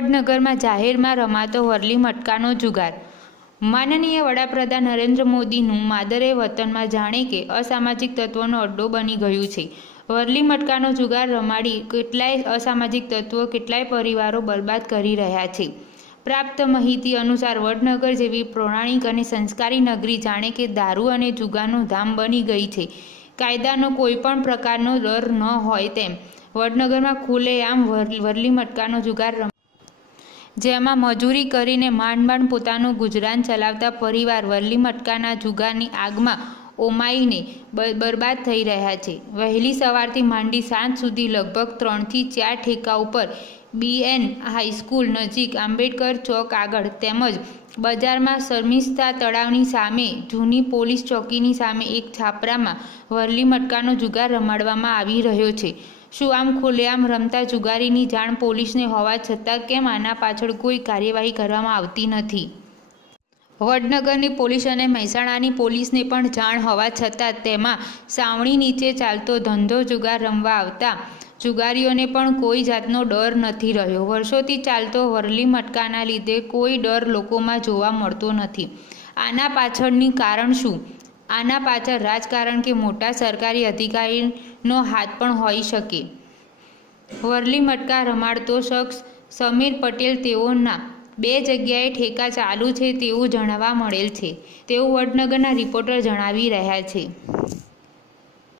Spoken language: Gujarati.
વડનગરમાં જાહેરમાં રમાતો વરલી મટકાનો જુગાર। માનનીય વડાપ્રધાન નરેન્દ્ર મોદીનું માદરે વતનમાં જાણે કે અસામાજિક તત્વોનો અડ્ડો બની ગયું છે। વરલી મટકાનો જુગાર રમાડી કેટલાય અસામાજિક તત્વો કેટલાય પરિવારો બરબાદ કરી રહ્યા છે। પ્રાપ્ત માહિતી અનુસાર વડનગર જેવી પૌરાણિક અને સંસ્કારી નગરી જાણે કે દારૂ અને જુગારનું ધામ બની ગઈ છે। કાયદાનો કોઈ પણ પ્રકારનો ડર ન હોય તેમ વડનગરમાં ખુલ્લેઆમ વરલી મટકાનો જુગાર જેમાં મજૂરી કરીને માંડ પોતાનું ગુજરાન ચલાવતા પરિવાર વરલી મટકાના જુગારની આગમાં ઓમાઈને બરબાદ થઈ રહ્યા છે। વહેલી સવારથી માંડી સાંજ સુધી લગભગ 3 થી 4 ઠેકા ઉપર BN હાઈસ્કૂલ નજીક આંબેડકર ચોક આગળ તેમજ બજારમાં શર્મિષ્ઠા તળાવની સામે જૂની પોલીસ ચોકીની સામે એક છાપરામાં વરલી મટકાનો જુગાર રમાડવામાં આવી રહ્યો છે। શું આમ ખુલ્લેઆમ રમતા જુગારીની જાણ પોલીસને હોવા છતાં કેમ આના પાછળ કોઈ કાર્યવાહી કરવામાં આવતી નથી? વડનગરની પોલીસ અને મહેસાણાની પોલીસને પણ જાણ હોવા છતાં તેમાં સાવણી નીચે ચાલતો ધંધો જુગાર રમવા આવતા જુગારીઓને પણ કોઈ જાતનો ડર નથી રહ્યો। વર્ષોથી ચાલતો વરલી મટકાના લીધે કોઈ ડર લોકોમાં જોવા મળતો નથી। આના પાછળની કારણ શું? આના પાછળ રાજકારણ કે મોટા સરકારી અધિકારીનો હાથ પણ હોઈ શકે। વરલી મટકા રમાડતો શખ્સ સમીર પટેલ તેઓના 2 જગ્યાએ ઠેકા ચાલુ છે તેવું જાણવા મળેલ છે તેવું વડનગરના રિપોર્ટર જણાવી રહ્યા છે।